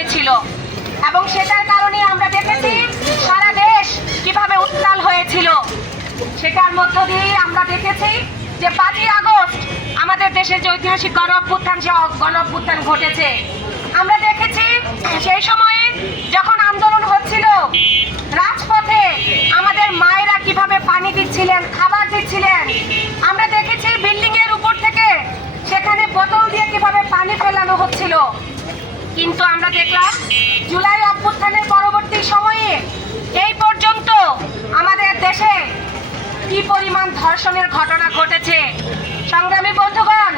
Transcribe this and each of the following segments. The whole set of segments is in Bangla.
হয়েছিল এবং সেটার কারণে আমরা দেখেছি সারা দেশ কিভাবে উত্তাল হয়েছিল। সেটার মধ্য দিয়ে আমরা দেখেছি যে 5ই আগস্ট আমাদের দেশের যে ঐতিহাসিক গণ অভ্যুত্থান ঘটেছে। আমরা দেখেছি সেই সময়ে যখন আন্দোলন হচ্ছিল রাজপথে আমাদের মায়েরা কিভাবে পানি দিচ্ছিলেন, খাবার দিচ্ছিলেন। আমরা দেখেছি বিল্ডিং এর উপর থেকে সেখানে বোতল দিয়ে কিভাবে পানি ফেলানো হচ্ছিল। কিন্তু আমরা দেখলাম জুলাই অভ্যুত্থানের পরবর্তী সময়ে এই পর্যন্ত আমাদের দেশে কি পরিমাণ ধর্ষণের ঘটনা ঘটেছে। সংগ্রামী বন্ধুগণ,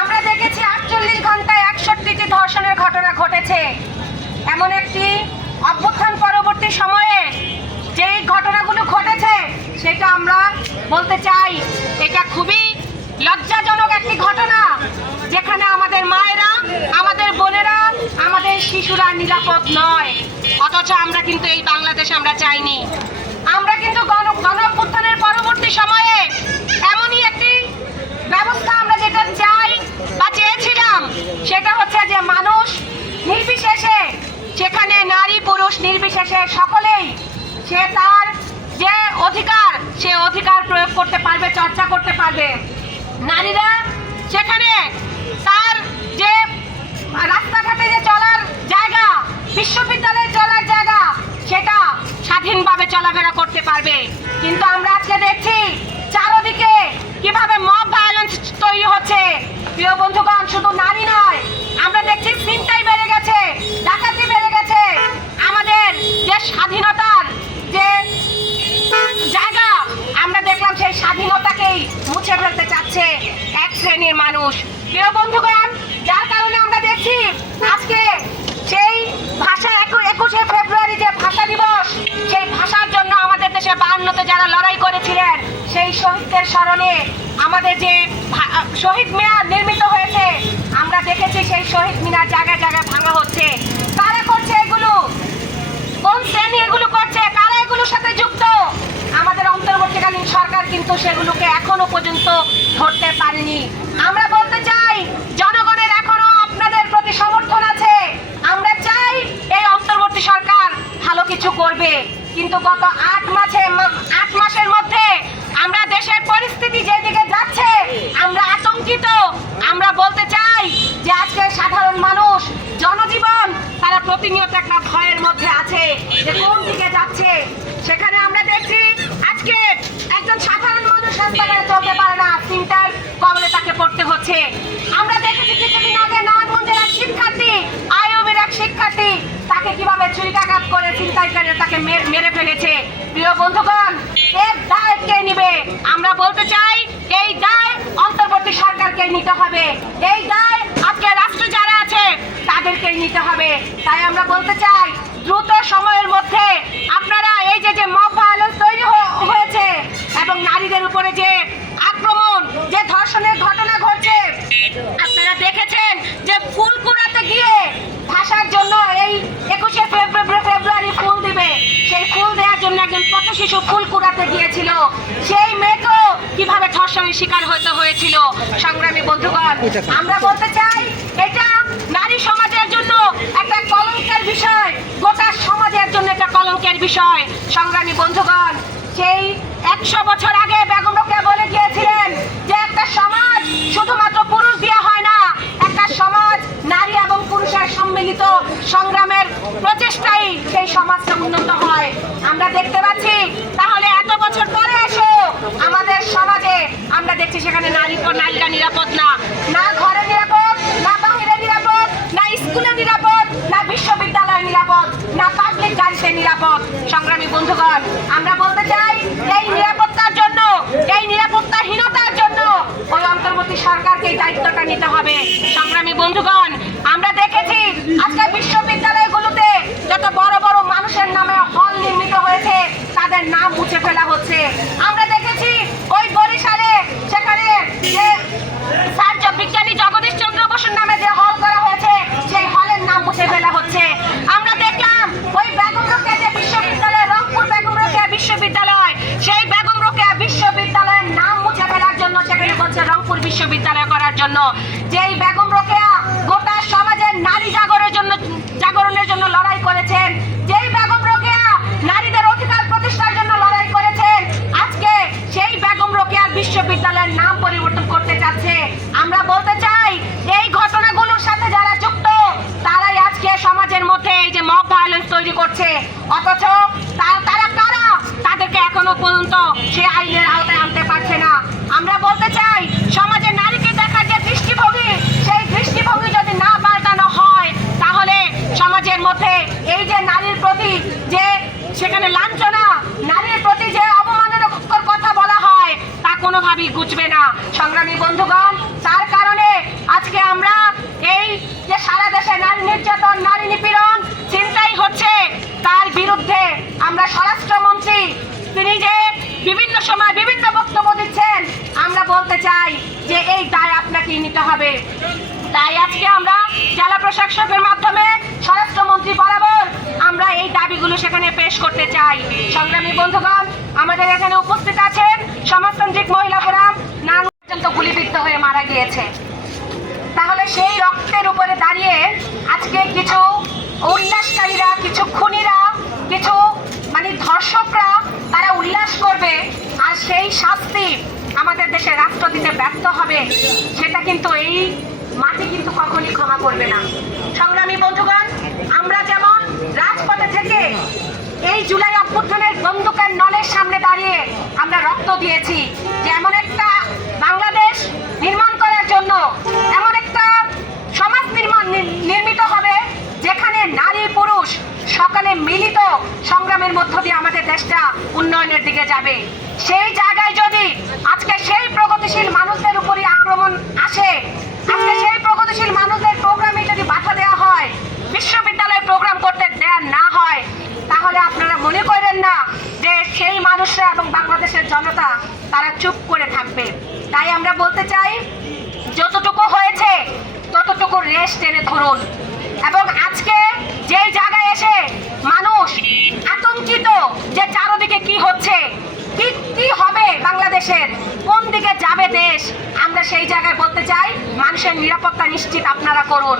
আমরা দেখেছি 48 ঘন্টায় 61টি ধর্ষণের ঘটনা ঘটেছে। এমন একটি অভ্যুত্থান পরবর্তী সময়ে যেই ঘটনাগুলো ঘটেছে সেটা আমরা বলতে চাই এটা খুবই লজ্জাজনক একটি ঘটনা, যেখানে আমাদের মায়েরা, আমাদের বোনেরা, আমাদের শিশুরা নিরাপদ নয়। অথচ আমরা কিন্তু এই বাংলাদেশ আমরা চাইনি। আমরা কিন্তু গণ অভ্যুত্থানের পরবর্তী সময়ে এমনই একটি ব্যবস্থা আমরা যেটা চাই বা চেয়েছিলাম, সেটা হচ্ছে যে মানুষ নির্বিশেষে, সেখানে নারী পুরুষ নির্বিশেষে সকলেই সে তার যে অধিকার সে অধিকার প্রয়োগ করতে পারবে, চর্চা করতে পারবে। নারীরা সেখানে তার যে রাস্তাঘাটে যে চলার জায়গা, বিশ্ববিদ্যালয়ে চলার জায়গা, সেটা স্বাধীনভাবে চলাফেরা করতে পারবে। কিন্তু আমরা আজকে দেখছি চারদিকে কিভাবে মব ভায়োলেন্স তৈরি হচ্ছে। প্রিয় বন্ধুগণ, শুধু নারী নয়, আমরা দেখছি ছিনতাই বেড়ে গেছে, ডাকাতি বেড়ে গেছে। আমাদের যে স্বাধীনতার যে জায়গা, আমরা দেখলাম সেই স্বাধীনতাকেই মুছে ফেলতে চাচ্ছে এক শ্রেণীর মানুষ। প্রিয় বন্ধুগণ, যার কারণে আমরা দেখছি আজকে সেই ভাষা 21শে ফেব্রুয়ারি যে ভাষা দিবস, সেই ভাষার জন্য আমাদের দেশে 52তে যারা লড়াই করেছিলেন সেই শহীদদের স্মরণে আমাদের যে শহীদ মিনার নির্মিত হয়েছে, আমরা দেখেছি সেই শহীদ মিনার জায়গায় জায়গায় ভাঙা হচ্ছে। কারা করছে এগুলো? কোন শ্রেণী এগুলো করছে? কারা এগুলোর সাথে যুক্ত? আমাদের অন্তর্বর্তীকালীন সরকার কিন্তু সেগুলোকে এখনো পর্যন্ত ধরতে পারেনি। আমরা বলতে চাই জনগণের এখনো আপনাদের প্রতি সমর্থন আছে। আমরা চাই এই অন্তর্বর্তী সরকার ভালো কিছু করবে। কিন্তু গত 8 মাসের মধ্যে আমরা দেশের পরিস্থিতি যেদিকে যাচ্ছে আমরা আতঙ্কিত। আমরা বলতে চাই যে আজকে সাধারণ মানুষ, জনজীবন তারা প্রতিনিয়ত একটা ভয়ের মধ্যে আছে যে কোন দিকে যাচ্ছে। সেখানে আমরা দেখছি আজকে একজন সাধারণ মানুষ রাস্তাঘাটে চলতে পারে না, চিন্তার কবলে তাকে পড়তে হচ্ছে। আমরা দেখেছি কিছুদিন আগে নারায়ণগঞ্জের এক শিক্ষার্থী, আইওবির এক শিক্ষার্থী, তাকে কিভাবে ছুরিকাঘাত করে ছিনতাইকারী তাকে মেরে ফেলেছে। প্রিয় বন্ধুগণ, এর দায় কে নিবে? আমরা বলতে চাই এই দায় অন্তর্বর্তী সরকারকে নিতে হবে। এই দায় আজকে রাষ্ট্রে যারা আছে তাদেরকেই নিতে হবে। তাই আমরা বলতে চাই দ্রুত সময়ের মধ্যে আপনারা এই যে মব ভায়োলেন্স তৈরি হয়েছে এবং নারীদের উপরে যে আক্রমণ, যে ধর্ষণের ঘটনা ঘটছে, আপনারা দেখেছেন যে ফুল কুড়াতে গিয়ে ভাষার জন্য এই 21শে ফেব্রুয়ারি ফুল দিবে, সেই ফুল দেওয়ার জন্য একজন পথ শিশু ফুল কুড়াতে গিয়েছিল। সেই মেয়েকেও কিভাবে ধর্ষণের শিকার হতে হয়েছিল। সংগ্রামী বন্ধুগণ, আমরা বলতে চাই এটা নারী সমাজের জন্য একটা কলঙ্কের বিষয়, গোটা সমাজের জন্য একটা কলঙ্কের বিষয়। সংগ্রামী বন্ধুগণ, সেই 100 বছর আগে বেগম রোকেয়া বলে গিয়েছিলেন যে একটা সমাজ শুধুমাত্র পুরুষ দিয়ে হয় না, একটা সমাজ নারী এবং পুরুষের সম্মিলিত সংগ্রামের প্রচেষ্টাই সেই সমাজটা উন্নত হয়। আমরা দেখতে পাচ্ছি তাহলে এত বছর পরে এসো আমাদের সমাজে আমরা দেখছি সেখানে নারীরা নিরাপদ না, না ঘরে নিরাপদ, না বাহিরে নিরাপদ, না স্কুলে নিরাপদ, না বিশ্ববিদ্যালয়ে নিরাপদ, না পাবলিক গাড়িতে নিরাপদ। সংগ্রামী বন্ধুগণ, আমরা বলতে চাই এই নিরাপত্তার জন্য, এই নিরাপত্তাহীনতার জন্য ওই অন্তর্বর্তী সরকারকে এই দায়িত্বটা নিতে হবে। সংগ্রামী বন্ধুগণ, আমরা দেখেছি আজকে বিশ্ববিদ্যালয়গুলোতে যত বড় বড় মানুষের নামে হল নির্মিত হয়েছে তাদের নাম মুছে ফেলা হচ্ছে। আমরা দেখেছি ওই বরিশালে সেখানে যে স্যার বিজ্ঞানী জগদীশ চন্দ্র বসুর নামে যে হল করা হয়েছে সেই হলের নাম মুছে ফেলা হচ্ছে। আমরা দেখলাম ওই বেগম রোকেয়া যে বিশ্ববিদ্যালয়, রংপুর বেগম রোকেয়া বিশ্ববিদ্যালয়, সেই বেগম রোকেয়া বিশ্ববিদ্যালয়ের নাম মুছে ফেলার জন্য সেখানে বলছে রংপুর বিশ্ববিদ্যালয় করার জন্য। যেই বেগম রোকেয়া গোটা আপনারা সমাজের নারী জাগরণের জন্য লড়াই করেছেন, যেই বেগম রোকেয়া নারীদের অধিকার প্রতিষ্ঠার জন্য লড়াই করেছেন, আজকে সেই বেগম রোকেয়া বিশ্ববিদ্যালয়ের নাম পরিবর্তন করতে চাচ্ছে। আমরা বলতে চাই এই ঘটনাগুলোর সাথে যারা যুক্ত তারাই আজকে সমাজের মধ্যে এই যে মব ভায়োলেন্স তৈরি করছে, অথচ তারা কারা তাদেরকে এখনো পর্যন্ত সে আইনের আওতায় আনতে পারছে না। আমরা বলতে চাই সমাজে নারীকে দেখার যে দৃষ্টিভঙ্গি, সেই দৃষ্টিভঙ্গি যদি না পাল্টানো হয় তাহলে সমাজের মধ্যে এই যে নারীর প্রতি যে সেখানে লাঞ্ছনা, নারীর প্রতি যে অবমাননাকর কথা বলা হয় তা কোনোভাবেই ঘুচবে না। সংগ্রামী বন্ধুগণ, তার কারণে আজকে আমরা এই যে সারা দেশে নারী নির্যাতন, নারী নিপীড়ন, চিন্তাই হচ্ছে, তার বিরুদ্ধে আমরা স্বরাষ্ট্রমন্ত্রী তিনি যে বিভিন্ন সময় বিভিন্ন বক্তব্য দিচ্ছেন, আমরা বলতে চাই যে এই দায় আপনাকেই নিতে হবে। তাই আজকে আমরা জেলা প্রশাসকের মাধ্যমে স্বরাষ্ট্রমন্ত্রী বরাবর আমরা এই দাবিগুলো সেখানে পেশ করতে চাই। সংগ্রামী বন্ধুগণ, আমাদের এখানে উপস্থিত আছেন সমাজতান্ত্রিক মহিলা ফোরাম, নারায়ণ পর্যন্ত গুলিবিদ্ধ হয়ে মারা গিয়েছে। তাহলে সেই রক্তের উপরে দাঁড়িয়ে আজকে কিছু উল্লাসকারীরা, কিছু খুনিরা, কিছু ধর্ষকরা তারা উল্লাস করবে, আর সেই শাস্তি আমাদের দেশে রাষ্ট্র দিতে ব্যর্থ হবে, সেটা কিন্তু এই মাটি কিন্তু কখনই ক্ষমা করবে না। সংগ্রামী বন্ধুগণ, আমরা যেমন রাজপথে থেকে এই জুলাই অভ্যুত্থানের বন্দুকের নলের সামনে দাঁড়িয়ে আমরা রক্ত দিয়েছি, যে এমন একটা বাংলাদেশ নির্মাণ করার জন্য এমন একটা সমাজ নির্মিত হবে যেখানে নারী পুরুষ সকালে মিলিত সংগ্রামের মধ্য দিয়ে আমাদের দেশটা উন্নয়নের দিকে যাবে। সেই জায়গায় যদি আজকে সেই প্রগতিশীল মানুষদের উপরই আক্রমণ আসে, আজকে সেই প্রগতিশীল মানুষদের প্রোগ্রামে যদি বাধা দেওয়া হয়, বিশ্ববিদ্যালয়ে প্রোগ্রাম করতে দেয়া না হয়, তাহলে আপনারা মনে করেন না যে সেই মানুষরা এবং বাংলাদেশের জনতা তারা চুপ করে থাকবে। তাই আমরা বলতে চাই, যতটুকু হয়েছে ততটুকু রেশ টেনে ধরুন। এবং আজকে যেই জায়গায় এসে মানুষ আতঙ্কিত যে চারদিকে কি হচ্ছে, কি হবে বাংলাদেশের, কোন দিকে যাবে দেশ, আমরা সেই জায়গায় বলতে চাই মানুষের নিরাপত্তা নিশ্চিত আপনারা করুন।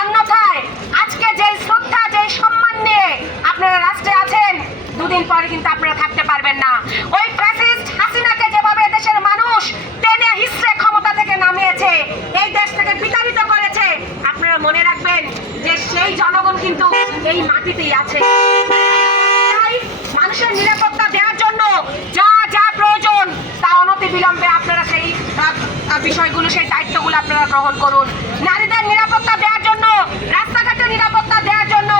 অন্যথায় আজকে যে শ্রদ্ধা, যে সম্মান নিয়ে আপনারা রাষ্ট্রে আছেন, দুদিন পরে কিন্তু আপনারা থাকতে পারবেন না। ওই ফ্যাসিস্ট হাসিনাকে যেভাবে দেশের মানুষ টেনে হিসড়ে ক্ষমতা থেকে নামিয়েছে, এই দেশ থেকে বিতাড়িত করেছে, আপনারা মনে রাখবেন যে সেই জনগণ কিন্তু এই মাটিতেই আছে। মানুষের নিরাপত্তা দেওয়ার জন্য যা যা প্রয়োজন তা অনতিবিলম্বে আপনারা সেই বিষয়গুলো, সেই দায়িত্বগুলো আপনারা গ্রহণ করুন। নারীদের নিরাপত্তা দেওয়ার জন্য, রাস্তাঘাটে নিরাপত্তা দেওয়ার জন্য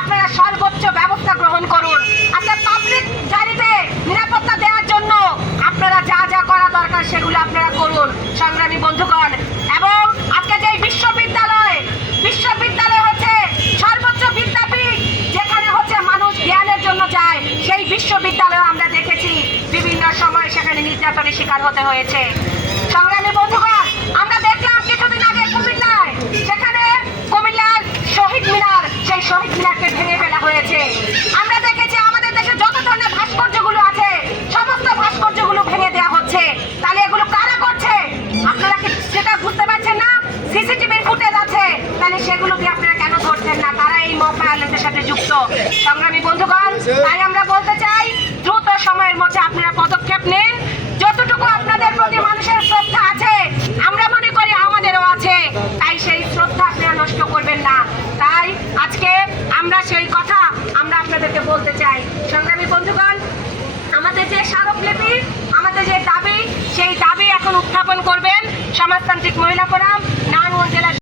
আপনারা সর্বোচ্চ ব্যবস্থা গ্রহণ করুন। আচ্ছা, পাবলিক গাড়িতে নিরাপত্তা দেওয়ার জন্য আপনারা যা যা করা দরকার সেগুলো আপনারা করুন। সংগ্রামী বন্ধুগণ, এবং আজকে যে বিশ্ববিদ্যালয় হচ্ছে সর্বোচ্চ বিদ্যাপীঠ, যেখানে হচ্ছে মানুষ জ্ঞানের জন্য যায়, সেই বিশ্ববিদ্যালয়ে আমরা দেখেছি বিভিন্ন সময় সেখানে নির্যাতনের শিকার হতে হয়েছে। সংগ্রামী বন্ধুগণ, আমরা দেখলাম কিছুদিন আগে কুমিল্লায়, সেখানে কুমিল্লার শহীদ মিনার, সেই শহীদ মিনারকে ভেঙে ফেলা হয়েছে। আমরা দেখেছি আমাদের দেশে যত ধরনের ভাস্কর্যগুলো আছে সমস্ত ভাস্কর্যগুলো ভেঙে দেওয়া হচ্ছে। তাহলে এগুলো কারা করছে? আপনারা কি সেটা বুঝতে পারছেন না? সিসিটিভির ফুটেজ আছে, তাহলে সেগুলো দিয়ে আপনারা কেন ধরছেন না? তারা এই মব ভায়োলেন্সের সাথে যুক্ত। সংগ্রামী বন্ধুগণ, তাই আমরা বলতে চাই দ্রুত সময়ের মধ্যে আপনারা পদক্ষেপ নিন। যতটুকু আপনাদের প্রতি মানুষের শ্রদ্ধা আছে, আমরা মনে করি আমাদেরও আছে, তাই সেই শ্রদ্ধা আপনারা নষ্ট করবেন না। তাই আজকে আমরা সেই কথা আমরা আপনাদেরকে বলতে চাই। সংগ্রামী বন্ধু